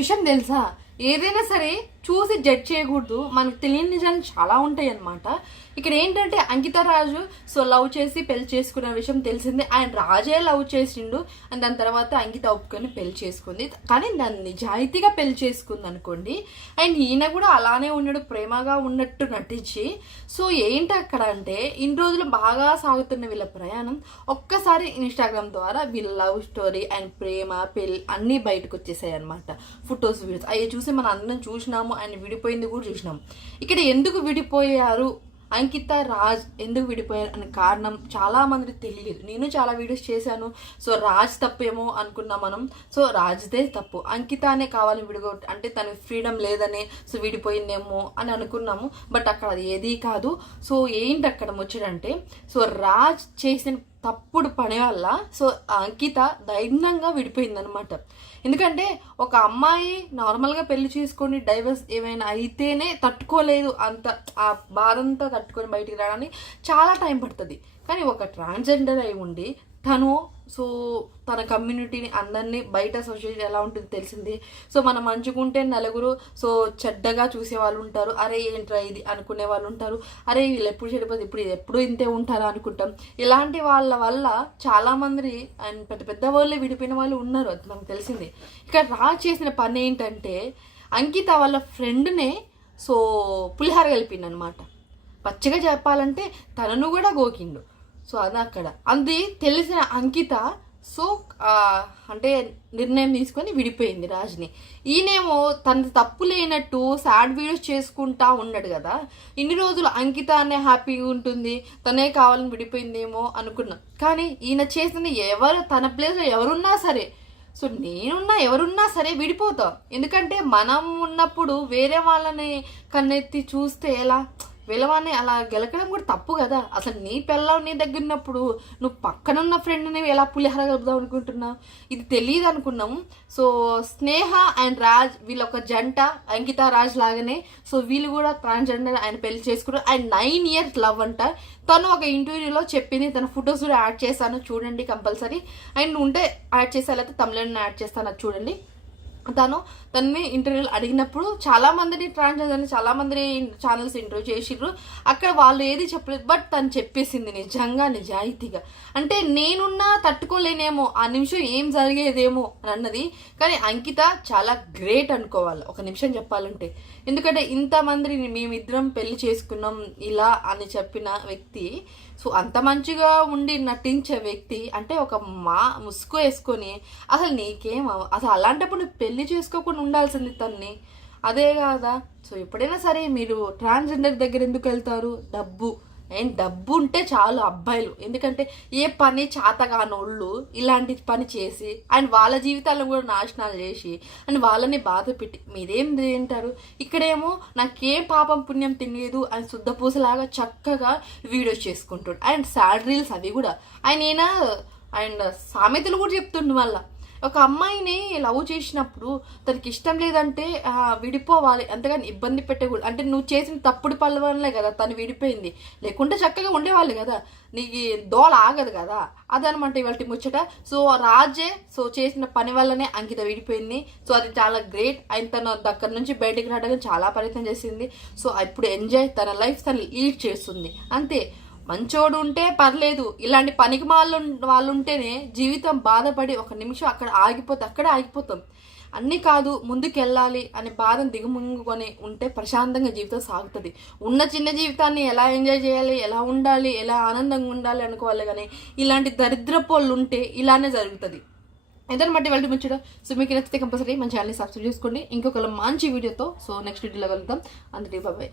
విషయం తెలుసా, ఏదైనా సరే చూసి జడ్జ్ చేయకూడదు. మనకు తెలియని నిజాలు చాలా ఉంటాయి అన్నమాట. ఇక్కడ ఏంటంటే అంకిత రాజు లవ్ చేసి పెళ్లి చేసుకున్న విషయం తెలిసిందే. ఆయన రాజే లవ్ చేసిండు అండ్ దాని తర్వాత అంకిత ఒప్పుకొని పెళ్లి చేసుకుంది. కానీ దాన్ని నిజాయితీగా పెళ్లి చేసుకుంది అనుకోండి. అండ్ ఈయన కూడా అలానే ఉన్నాడు, ప్రేమగా ఉన్నట్టు నటించి. ఏంటి అక్కడ అంటే ఇన్ని రోజులు బాగా సాగుతున్న వీళ్ళ ప్రయాణం ఒక్కసారి ఇన్స్టాగ్రామ్ ద్వారా వీళ్ళ లవ్ స్టోరీ అండ్ ప్రేమ పెళ్లి అన్నీ బయటకు వచ్చేసాయి అనమాట. ఫొటోస్ వీడియోస్ అవి చూసి మనం అందరం చూసినాము అండ్ విడిపోయింది కూడా చూసినాం. ఇక్కడ ఎందుకు విడిపోయారు, అంకిత రాజ్ ఎందుకు విడిపోయారు అనే కారణం చాలా మందికి తెలియదు. నేను చాలా వీడియోస్ చేశాను. రాజ్ తప్పేమో అనుకున్నాం మనం. రాజ్దే తప్పు, అంకితనే కావాలని విడిగొట్టు అంటే తనకి ఫ్రీడమ్ లేదనే విడిపోయిందేమో అని అనుకున్నాము. బట్ అక్కడ అది ఏదీ కాదు. ఏంటి అక్కడ ముచ్చడంటే రాజ్ చేసిన తప్పుడు పని వల్ల అంకిత ధైర్యంగా విడిపోయిందనమాట. ఎందుకంటే ఒక అమ్మాయి నార్మల్గా పెళ్లి చేసుకొని డైవర్స్ ఏమైనా అయితేనే తట్టుకోలేదు, అంత ఆ బాధ అంతా తట్టుకొని బయటికి రావడానికి చాలా టైం పడుతుంది. కానీ ఒక ట్రాన్స్జెండర్ అయి ఉండి తను తన కమ్యూనిటీని అందరినీ బయట సొసైటీ ఎలా ఉంటుంది తెలిసింది. మనం మంచుకుంటే నలుగురు చెడ్డగా చూసే వాళ్ళు ఉంటారు, అరే ఏంట్రా ఇది అనుకునే వాళ్ళు ఉంటారు, అరే వీళ్ళు ఎప్పుడు చెడిపోతే ఇప్పుడు ఎప్పుడు ఇంతే ఉంటారా అనుకుంటాం. ఇలాంటి వాళ్ళ వల్ల చాలా మంది అండ్ పెద్ద పెద్ద వాళ్ళే విడిపోయిన వాళ్ళు ఉన్నారు, అది మనకు తెలిసింది. ఇక్కడ రాజ్ చేసిన పని ఏంటంటే అంకిత వాళ్ళ ఫ్రెండ్నే పులిహార కలిపిండు అనమాట. పచ్చిగా చెప్పాలంటే తనను కూడా గోకిండు. అది అక్కడ అది తెలిసిన అంకిత అంటే నిర్ణయం తీసుకొని విడిపోయింది రాజ్ని. ఈయనేమో తన తప్పు లేనట్టు సాడ్ వీడియోస్ చేసుకుంటా ఉన్నాడు కదా. ఇన్ని రోజులు అంకిత అనే హ్యాపీగా ఉంటుంది, తనే కావాలని విడిపోయిందేమో అనుకున్నా. కానీ ఈయన చేసింది తన ప్లేస్లో ఎవరున్నా సరే నేనున్నా ఎవరున్నా సరే విడిపోతాం. ఎందుకంటే మనం ఉన్నప్పుడు వేరే వాళ్ళని కన్నెత్తి చూస్తే ఎలా, వీళ్ళవాన్ని అలా గెలకడం కూడా తప్పు కదా. అసలు నీ పిల్లలు నీ దగ్గర ఉన్నప్పుడు నువ్వు పక్కనున్న ఫ్రెండ్ని ఎలా పులిహార కలుపుదాం అనుకుంటున్నావు, ఇది తెలియదు అనుకున్నాము. స్నేహ అండ్ రాజ్ వీళ్ళు ఒక జంట, అంకిత రాజ్ లాగానే. వీళ్ళు కూడా ట్రాన్స్జెండర్ ఆయన పెళ్లి చేసుకున్నారు. అండ్ 9 years లవ్ అంట. తను ఒక ఇంటర్వ్యూలో చెప్పింది, తన ఫొటోస్ కూడా యాడ్ చేశాను చూడండి కంపల్సరీ. అండ్ ఉంటే యాడ్ చేసా, లేకపోతే తమిళని యాడ్ చేస్తాను, అది చూడండి. తనని ఇంటర్వ్యూలు అడిగినప్పుడు చాలా మందిని ట్రాన్స్జెండర్ని చాలా మందిని ఛానల్స్ ఇంటర్వ్యూ చేసిర్రు. అక్కడ వాళ్ళు ఏది చెప్పలేదు, బట్ తను చెప్పేసింది నిజంగా నిజాయితీగా. అంటే నేనున్నా తట్టుకోలేనేమో, ఆ నిమిషం ఏం జరిగేదేమో అని అన్నది. కానీ అంకిత చాలా గ్రేట్ అనుకోవాలి ఒక నిమిషం చెప్పాలంటే. ఎందుకంటే ఇంతమందిని మేమిద్దరం పెళ్లి చేసుకున్నాం ఇలా అని చెప్పిన వ్యక్తి, అంత మంచిగా ఉండి నటించే వ్యక్తి అంటే ఒక ముసుగు వేసుకొని అసలు నీకేం అసలు అలాంటప్పుడు నువ్వు పెళ్లి చేసుకోకుండా ఉండాల్సింది తన్ని, అదే కాదా. ఎప్పుడైనా సరే మీరు ట్రాన్స్జెండర్ దగ్గర ఎందుకు వెళ్తారు, డబ్బు ఉంటే చాలు అబ్బాయిలు. ఎందుకంటే ఏ పని చాతగానోళ్ళు ఇలాంటి పని చేసి అండ్ వాళ్ళ జీవితాలను కూడా నాశనాలు చేసి అండ్ వాళ్ళని బాధ పెట్టి మీరేం తింటారు. ఇక్కడేమో నాకేం పాపం పుణ్యం తినలేదు అని శుద్ధపూసలాగా చక్కగా వీడియోస్ చేసుకుంటాడు. అండ్ సాడ్ రీల్స్ అవి కూడా ఆయన అండ్ సామెతలు కూడా చెప్తుండు. మళ్ళీ ఒక అమ్మాయిని లవ్ చేసినప్పుడు తనకి ఇష్టం లేదంటే విడిపోవాలి, అంతేగాని ఇబ్బంది పెట్టకూడదు. అంటే నువ్వు చేసిన తప్పుడు పనుల వల్లే కదా తను విడిపోయింది, లేకుంటే చక్కగా ఉండేవాళ్ళు కదా, నీకు దోల ఆగదు కదా. అదనమాట ఇవాళ ముచ్చట. రాజే చేసిన పని వల్లనే అంకిత విడిపోయింది. అది చాలా గ్రేట్. ఆయన తన దగ్గర నుంచి బయటకు రావడానికి చాలా ప్రయత్నం చేసింది. ఇప్పుడు ఎంజాయ్, తన లైఫ్ తను లీడ్ చేస్తుంది అంతే. మంచోడు ఉంటే పర్లేదు, ఇలాంటి పనికి వాళ్ళు ఉంటేనే జీవితం బాధపడి ఒక నిమిషం అక్కడే ఆగిపోతాం. అన్నీ కాదు ముందుకెళ్ళాలి అనే బాధను దిగుముంగుకొని ఉంటే ప్రశాంతంగా జీవితం సాగుతుంది. ఉన్న చిన్న జీవితాన్ని ఎలా ఎంజాయ్ చేయాలి, ఎలా ఉండాలి, ఎలా ఆనందంగా ఉండాలి అనుకోవాలి. కానీ ఇలాంటి దరిద్రపోళ్ళు ఉంటే ఇలానే జరుగుతుంది. ఇదని బట్టి వెళ్ళి ముచ్చట. మీకు నచ్చితే కంపల్సరీ మన ఛానల్ని సబ్స్క్రైబ్ చేసుకోండి. ఇంకొక మంచి వీడియోతో నెక్స్ట్ వీడియోలో కలుద్దాం. అందరికీ బాయ్.